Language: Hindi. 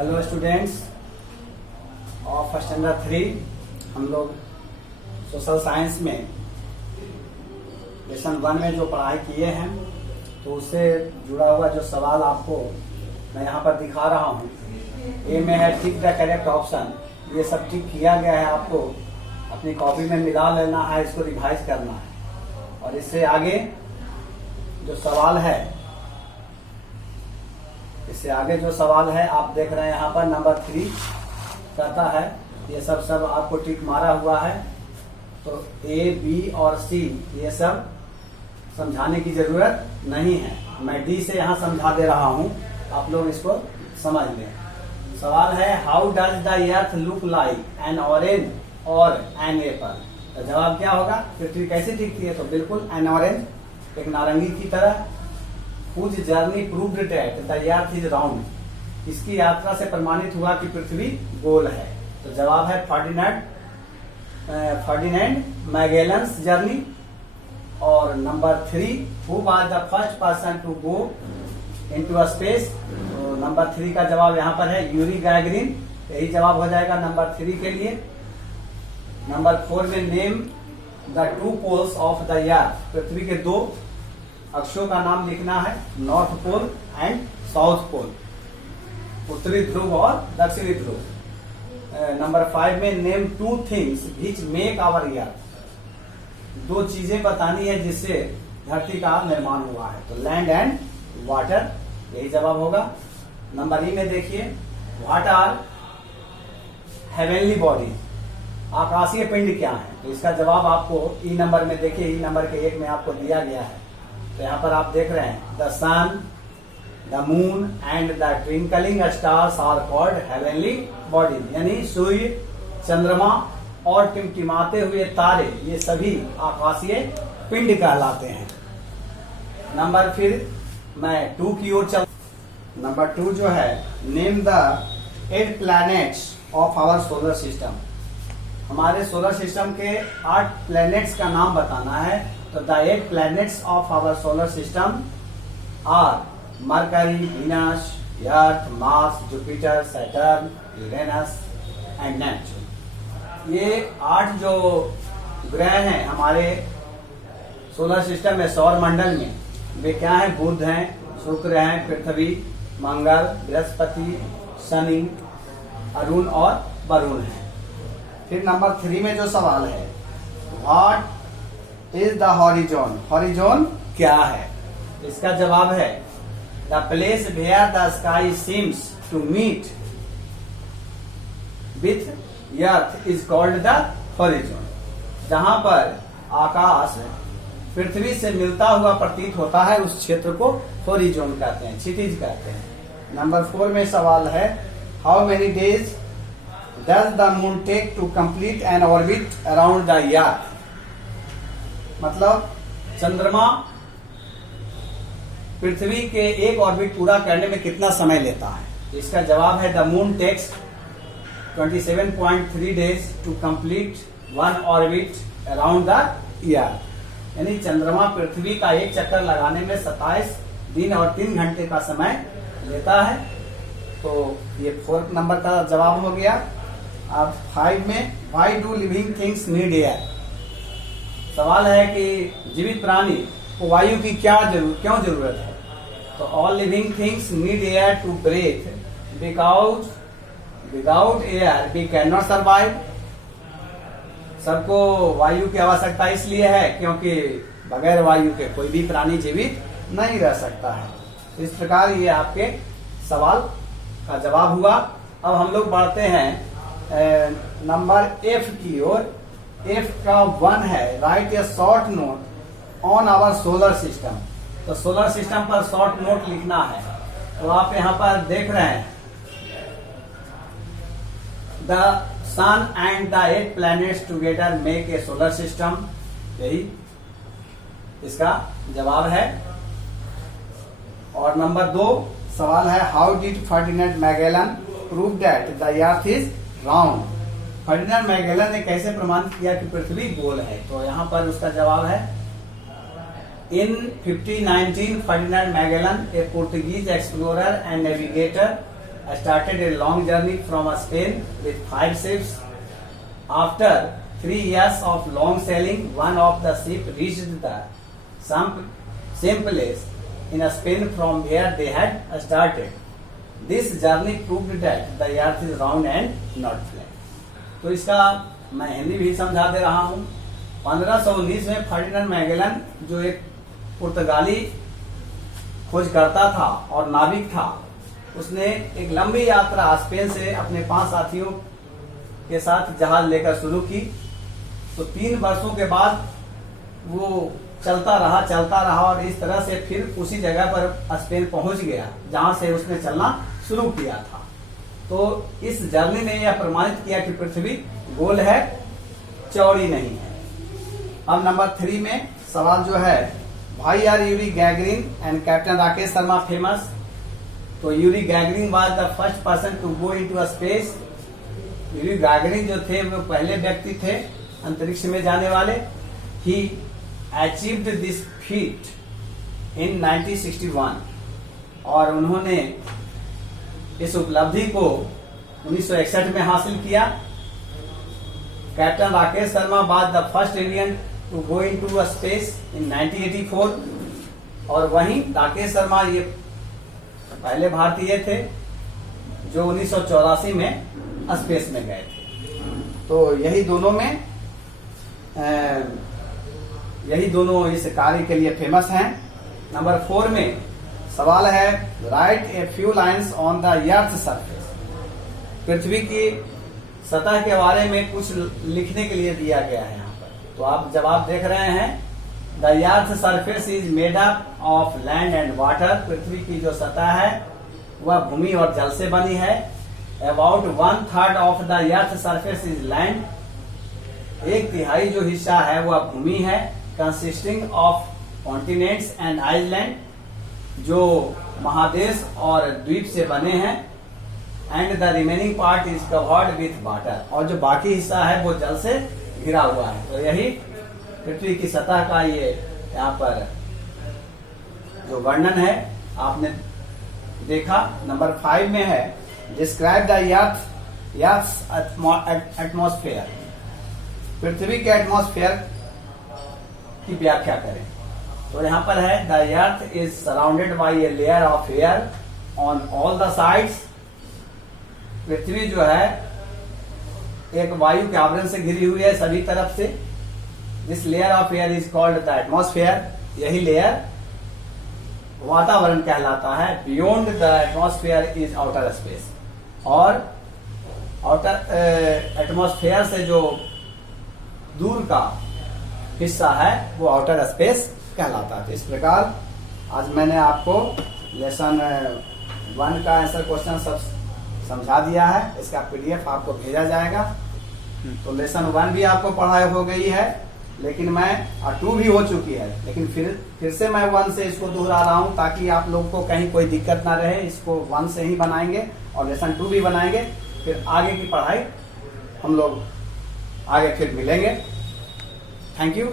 Hello students of standard 3। हम लोग सोशल साइंस में लेसन 1 में जो पढ़ाई किए हैं तो उससे जुड़ा हुआ जो सवाल आपको मैं यहाँ पर दिखा रहा हूँ। ए में है टिक द करेक्ट ऑप्शन। ये सब टिक किया गया है, आपको अपनी कॉपी में मिला लेना है, इसको रिवाइज करना है। और इससे आगे जो सवाल है आप देख रहे हैं यहाँ पर नंबर 3 कहता है, ये सब आपको टिक मारा हुआ है। तो ए बी और सी ये सब समझाने की जरूरत नहीं है, मैं डी से यहाँ समझा दे रहा हूँ, आप लोग इसको समझ लें। सवाल है how does the earth look like an orange और एन एप्पल। तो जवाब क्या होगा, पृथ्वी कैसे दिखती है? तो बिल्कुल एन ऑरेंज, एक नारंगी की तरह। Whose journey proved that the earth is round। इसकी यात्रा से प्रमाणित हुआ कि पृथ्वी गोल है। तो जवाब है फर्डिनेंड मैगेलन्स जर्नी। और number 3 who was the first person to go into space. तो नंबर 3 का जवाब यहाँ पर है यूरी गैगरिन। यही जवाब हो जाएगा नंबर 3 के लिए। नंबर 4 में name the 2 poles of the earth. पृथ्वी के 2 अक्षों का नाम लिखना है, north pole and south pole, उत्तरी ध्रुव और दक्षिणी ध्रुव। नंबर 5 में name 2 things which make our earth. 2 चीजें बतानी है जिससे धरती का निर्माण हुआ है। तो लैंड एंड वाटर, यही जवाब होगा। नंबर ई में देखिए, व्हाट आर हेवनली बॉडी। आकाशीय पिंड क्या है? तो इसका जवाब आपको ई नंबर में देखिए, ई नंबर के 1 में आपको दिया गया है। तो यहाँ पर आप देख रहे हैं the sun, the moon and the twinkling stars are called heavenly bodies. यानी सूर्य, चंद्रमा और टिमटिमाते हुए तारे, ये सभी आकाशीय पिंड कहलाते हैं। नंबर फिर मैं 2 की ओर चल। नंबर 2 जो है, name the 8 planets of our solar system. हमारे सोलर सिस्टम के 8 प्लैनेट्स का नाम बताना है। तो the 8 planets of our solar system are Mercury, Venus, Earth, Mars, Jupiter, Saturn, Uranus and Neptune। ये 8 जो ग्रह हैं हमारे सोलर सिस्टम में, सौर मंडल में, वे क्या हैं? बुध हैं, शुक्र हैं, पृथ्वी, मंगल, बृहस्पति, शनि, अरुण और वरुण है। फिर नंबर 3 में जो सवाल है, what is the horizon. Horizon क्या है? इसका जवाब है the place where the sky seems to meet with earth is called the horizon. जहां पर आकाश पृथ्वी से मिलता हुआ प्रतीत होता है, उस क्षेत्र को हॉरिजॉन कहते हैं, क्षितिज कहते हैं। नंबर 4 में सवाल है, how many days does the moon take to complete an orbit around the earth. मतलब चंद्रमा पृथ्वी के एक ऑर्बिट पूरा करने में कितना समय लेता है? इसका जवाब है the moon takes 27.3 days to complete 1 orbit around the earth. यानी चंद्रमा पृथ्वी का एक चक्कर लगाने में 27 दिन और 3 घंटे का समय लेता है। तो ये 4 नंबर का जवाब हो गया। अब 5 में, why do living things need air. सवाल है कि जीवित प्राणी को वायु की क्यों जरूरत है? तो all living things need air to breathe because without air we can not survive. सबको वायु की आवश्यकता इसलिए है क्योंकि बगैर वायु के कोई भी प्राणी जीवित नहीं रह सकता है। तो इस प्रकार ये आपके सवाल का जवाब हुआ। अब हम लोग बढ़ते हैं नंबर F की ओर। F का 1 है, write a short note on our solar system. तो सोलर सिस्टम पर शॉर्ट नोट लिखना है। तो आप यहाँ पर देख रहे हैं the sun and the 8 planets together make a solar system. यही इसका जवाब है। और नंबर 2 सवाल है, how did Ferdinand Magellan prove that the earth is round. Ferdinand Magellan ने कैसे प्रमाणित किया कि पृथ्वी गोल है? तो यहाँ पर उसका जवाब है In 1519, Ferdinand Magellan, a Portuguese explorer and navigator, started a long journey from Spain with 5 ships. After 3 years of long sailing, one of the ships reached the same place in Spain from where they had started. This journey proved that the earth is round and not flat. तो इसका मैं हिंदी भी समझा दे रहा हूँ। 1519 में फर्डिनेंड मैगेलन जो एक पुर्तगाली खोजकर्ता था और नाविक था, उसने एक लंबी यात्रा स्पेन से अपने 5 साथियों के साथ जहाज लेकर शुरू की। तो 3 वर्षों के बाद वो चलता रहा और इस तरह से फिर उसी जगह पर स्पेन पहुंच गया जहां से उसने चलना शुरू किया था। तो इस जर्नी ने यह प्रमाणित किया कि पृथ्वी गोल है, चौड़ी नहीं है। अब नंबर 3 में सवाल जो है, why are Yuri Gagarin and captain Rakesh Sharma famous? तो Yuri Gagarin was the first person to go into space. Yuri Gagarin जो थे वो पहले व्यक्ति थे अंतरिक्ष में जाने वाले। ही अचीव्ड दिस फीट इन 1961 और उन्होंने इस उपलब्धि को 1961 में हासिल किया। Captain Rakesh Sharma was the first Indian to go into space in 1984 और वहीं राकेश शर्मा ये पहले भारतीय थे जो 1984 में स्पेस में गए थे। तो यही दोनों इस कार्य के लिए फेमस हैं। नंबर 4 में सवाल है, write a few lines on the earth surface. पृथ्वी की सतह के बारे में कुछ लिखने के लिए दिया गया है यहाँ पर। तो आप जवाब देख रहे हैं, the earth surface is made up of land and water. पृथ्वी की जो सतह है वह भूमि और जल से बनी है। About 1/3 of the earth surface is land. 1/3 जो हिस्सा है वह भूमि है, consisting of continents and island, जो महादेश और द्वीप से बने हैं। And the remaining part is covered with water, और जो बाकी हिस्सा है वो जल से घिरा हुआ है। तो यही पृथ्वी की सतह का ये यहाँ पर जो वर्णन है आपने देखा। नंबर 5 में है, डिस्क्राइब द अर्थ एटमॉस्फेयर। पृथ्वी के एटमॉस्फेयर की व्याख्या करें। तो यहाँ पर है, the earth is surrounded by a layer of air on all the sides. पृथ्वी जो है एक वायु के आवरण से घिरी हुई है सभी तरफ से। This layer of air is called the atmosphere. यही लेयर वातावरण कहलाता है। Beyond the atmosphere is outer space, और आउटर एटमॉस्फेयर से जो दूर का हिस्सा है वो आउटर स्पेस कहलाता है। तो इस प्रकार आज मैंने आपको लेसन 1 का आंसर क्वेश्चन सब समझा दिया है। इसका PDF आपको भेजा जाएगा। तो लेसन 1 भी आपको पढ़ाई हो गई है, लेकिन मैं 2 भी हो चुकी है, लेकिन फिर से मैं 1 से इसको दोहरा रहा हूं ताकि आप लोग को कहीं कोई दिक्कत ना रहे। इसको 1 से ही बनाएंगे और लेसन 2 भी बनाएंगे। फिर आगे की पढ़ाई हम लोग आगे फिर मिलेंगे। Thank you.